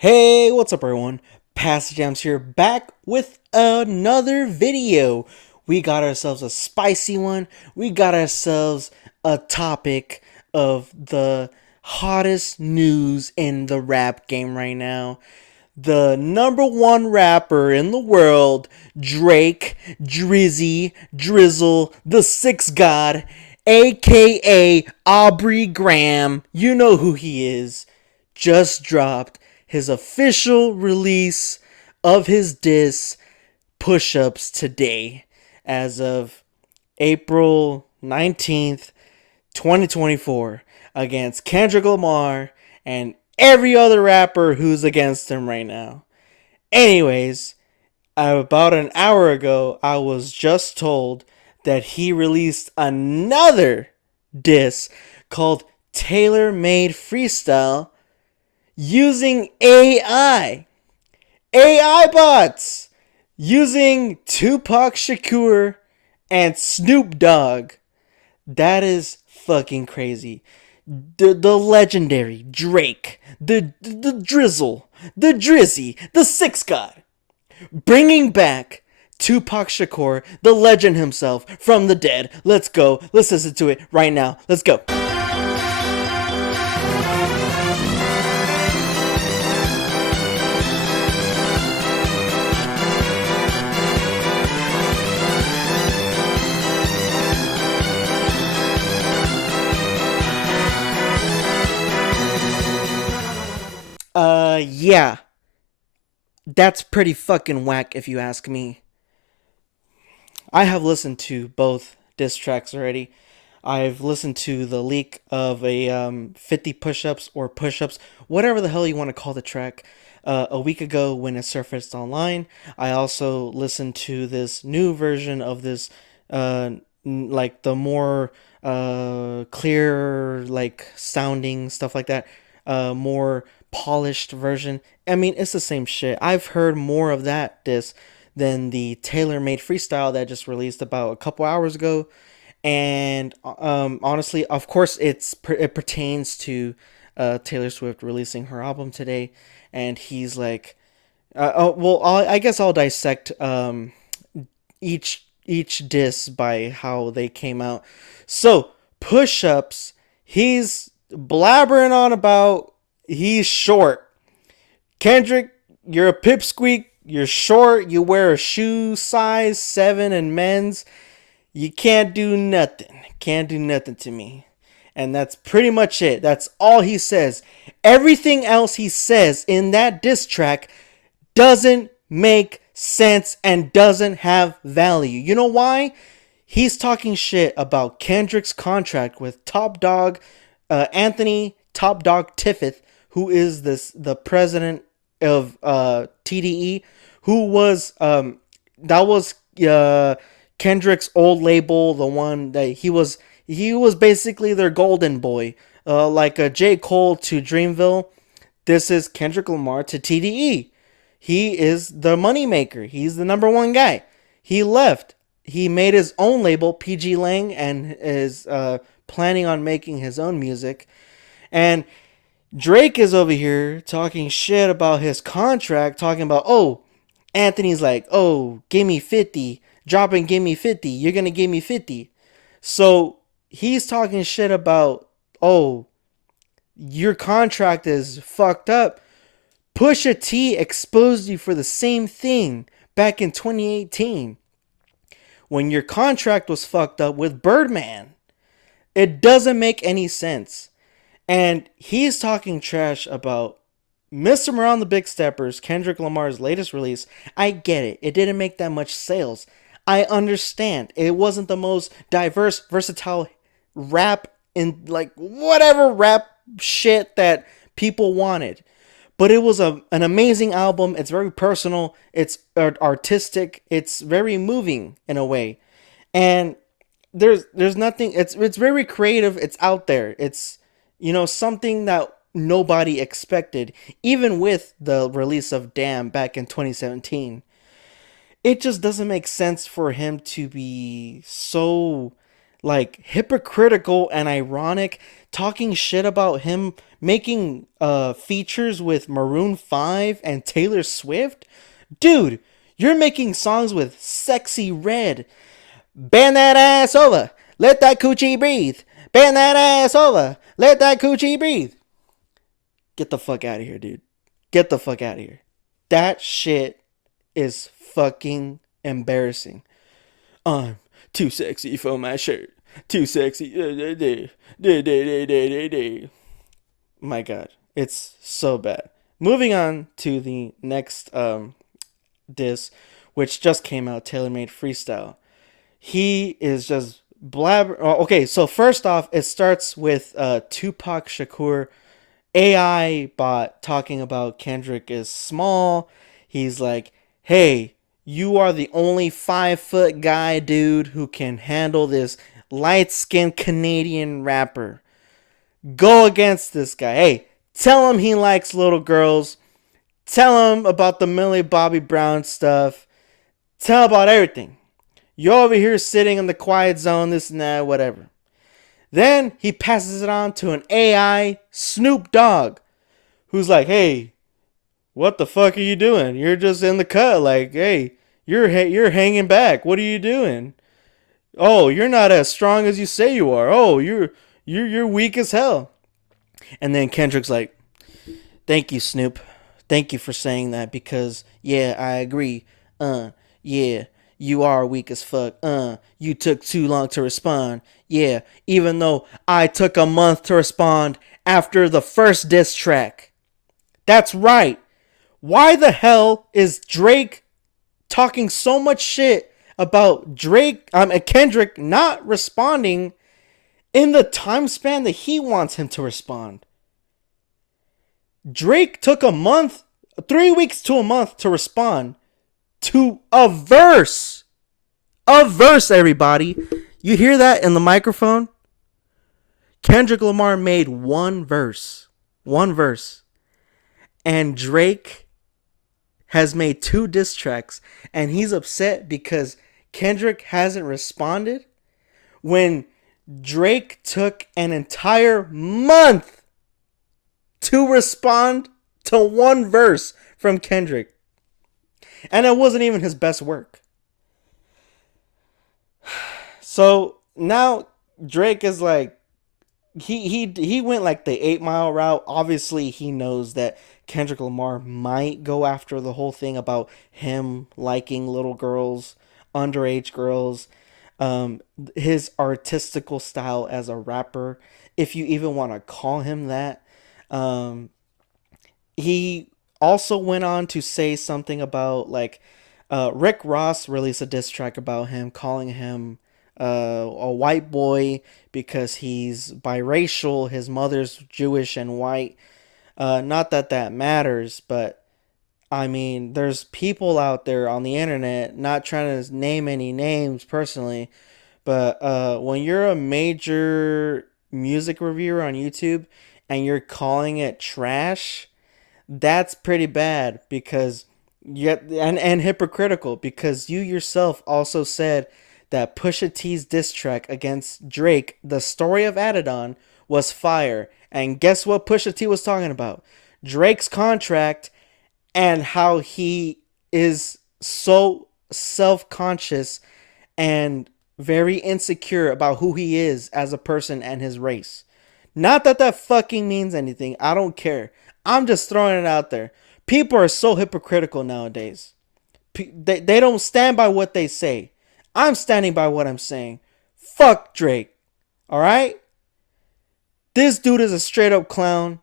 Hey, what's up everyone? Pastor Jams here, back with another video. We got ourselves a spicy one. We got ourselves a topic of the hottest news in the rap game right now. The number one rapper in the world, Drake, Drizzy, Drizzle, the Sixth God, aka Aubrey Graham, you know who he is, just dropped his official release of his diss Push Ups today, as of April 19th, 2024, against Kendrick Lamar and every other rapper who's against him right now. Anyways, about an hour ago, I was just told that he released another diss called Tailor Made Freestyle using AI. AI bots! Using Tupac Shakur and Snoop Dogg. That is fucking crazy. The legendary Drake, the Drizzle, the Drizzy, the Six Guy, bringing back Tupac Shakur, the legend himself, from the dead. Let's go. Let's listen to it right now. Let's go. Yeah. That's pretty fucking whack if you ask me. I have listened to both diss tracks already. I've listened to the leak of a 50 push-ups or push-ups, whatever the hell you want to call the track, a week ago when it surfaced online. I also listened to this new version of this, like the more clear, like sounding stuff like that, more polished version. I mean, it's the same shit. I've heard more of that diss than the tailor-made freestyle that just released about a couple hours ago. And honestly, of course, it pertains to Taylor Swift releasing her album today, and he's like, I guess I'll dissect each diss by how they came out. So push-ups, he's blabbering on about he's short. Kendrick, you're a pipsqueak. You're short. You wear a shoe size 7 in men's. You can't do nothing. Can't do nothing to me. And that's pretty much it. That's all he says. Everything else he says in that diss track doesn't make sense and doesn't have value. You know why? He's talking shit about Kendrick's contract with Top Dog, Anthony Top Dog Tiffith, who is the president of TDE, who was that was Kendrick's old label, the one that he was basically their golden boy, like a J. Cole to Dreamville. This is Kendrick Lamar to TDE. He is the moneymaker. He's the number one guy. He left. He made his own label, PG Lang, and is planning on making his own music. And Drake is over here talking shit about his contract, talking about, oh, Anthony's like, oh, give me 50, drop and give me 50, you're gonna give me 50. So he's talking shit about, oh, your contract is fucked up. Pusha T exposed you for the same thing back in 2018 when your contract was fucked up with Birdman. It doesn't make any sense. And he's talking trash about Mr. Morale the Big Steppers, Kendrick Lamar's latest release. I get it. It didn't make that much sales. I understand. It wasn't the most diverse, versatile rap in like whatever rap shit that people wanted. But it was an amazing album. It's very personal. It's artistic. It's very moving in a way. And there's nothing. It's very creative. It's out there. It's something that nobody expected, even with the release of Damn back in 2017. It just doesn't make sense for him to be so like hypocritical and ironic, talking shit about him making features with Maroon 5 and Taylor Swift. Dude, you're making songs with Sexy Red. Bend that ass over. Let that coochie breathe. Bend that ass over. Let that coochie breathe. Get the fuck out of here, dude. Get the fuck out of here. That shit is fucking embarrassing. I'm too sexy for my shirt. Too sexy. My God. It's so bad. Moving on to the next diss, which just came out, Taylor Made Freestyle. He is just blabber. Oh, okay, so first off, it starts with Tupac Shakur AI bot talking about Kendrick is small. He's like, hey, you are the only 5 foot guy, dude, who can handle this light skinned Canadian rapper. Go against this guy. Hey, tell him he likes little girls. Tell him about the Millie Bobby Brown stuff. Tell him about everything. You're over here sitting in the quiet zone, this and that, whatever. Then he passes it on to an AI Snoop Dogg, who's like, hey, what the fuck are you doing? You're just in the cut. Like, hey, you're hanging back. What are you doing? Oh, you're not as strong as you say you are. Oh, you're weak as hell. And then Kendrick's like, thank you, Snoop. Thank you for saying that because yeah, I agree. Yeah, you are weak as fuck. You took too long to respond. Yeah, even though I took a month to respond after the first diss track. That's right. Why the hell is Drake talking so much shit about Kendrick not responding in the time span that he wants him to respond? Drake took a month, 3 weeks to a month to respond to a verse. A verse, everybody. You hear that in the microphone? Kendrick Lamar made one verse. One verse. And Drake has made 2 diss tracks. And he's upset because Kendrick hasn't responded when Drake took an entire month to respond to one verse from Kendrick. And it wasn't even his best work. So now Drake is like, he went like the 8 Mile route. Obviously, he knows that Kendrick Lamar might go after the whole thing about him liking little girls, underage girls, his artistical style as a rapper, if you even want to call him that. He also went on to say something about like Rick Ross released a diss track about him, calling him a white boy because he's biracial. His mother's Jewish and white. Not that that matters, but I mean, there's people out there on the internet, not trying to name any names personally, but when you're a major music reviewer on YouTube and you're calling it trash, that's pretty bad because yet and hypocritical because you yourself also said that Pusha T's diss track against Drake, The Story of Adidon, was fire. And guess what Pusha T was talking about? Drake's contract and how he is so self-conscious and very insecure about who he is as a person and his race. Not that that fucking means anything. I don't care. I'm just throwing it out there. People are so hypocritical nowadays. They don't stand by what they say. I'm standing by what I'm saying. Fuck Drake. Alright? This dude is a straight up clown.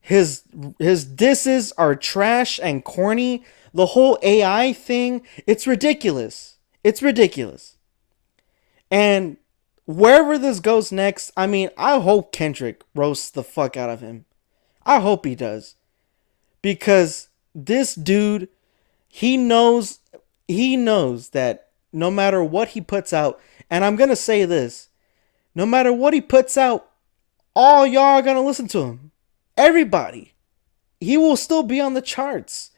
His disses are trash and corny. The whole AI thing, it's ridiculous. It's ridiculous. And wherever this goes next, I mean, I hope Kendrick roasts the fuck out of him. I hope he does. Because this dude, he knows that no matter what he puts out, and I'm going to say this, no matter what he puts out, all y'all are going to listen to him. Everybody. He will still be on the charts.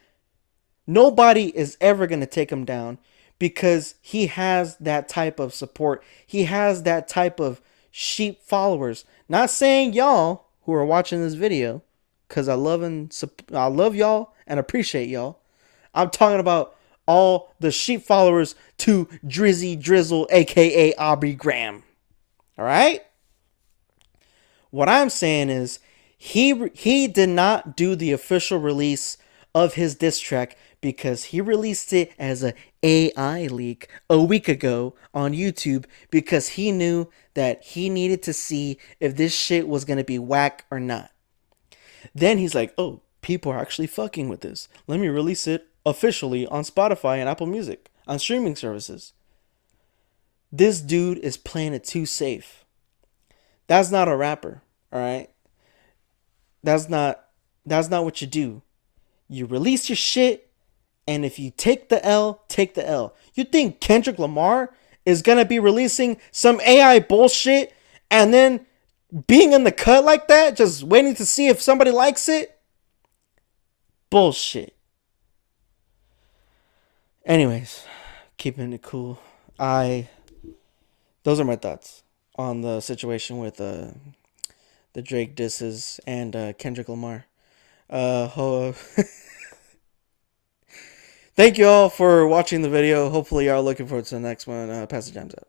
Nobody is ever going to take him down because he has that type of support. He has that type of sheep followers. Not saying y'all who are watching this video, because I love y'all and appreciate y'all. I'm talking about all the sheep followers to Drizzy Drizzle, aka Aubrey Graham. All right. What I'm saying is he did not do the official release of his diss track because he released it as a AI leak a week ago on YouTube because he knew that he needed to see if this shit was going to be whack or not. Then he's like, "Oh, people are actually fucking with this. Let me release it officially on Spotify and Apple Music on streaming services." This dude is playing it too safe. That's not a rapper, all right? That's not that's not what you do. You release your shit, and if you take the L, take the L. You think Kendrick Lamar is gonna be releasing some AI bullshit and then being in the cut like that, just waiting to see if somebody likes it? Bullshit. Anyways, keeping it cool. I Those are my thoughts on the situation with the Drake disses and Kendrick Lamar. Uh, Thank you all for watching the video. Hopefully, y'all are looking forward to the next one. Pass the jams out.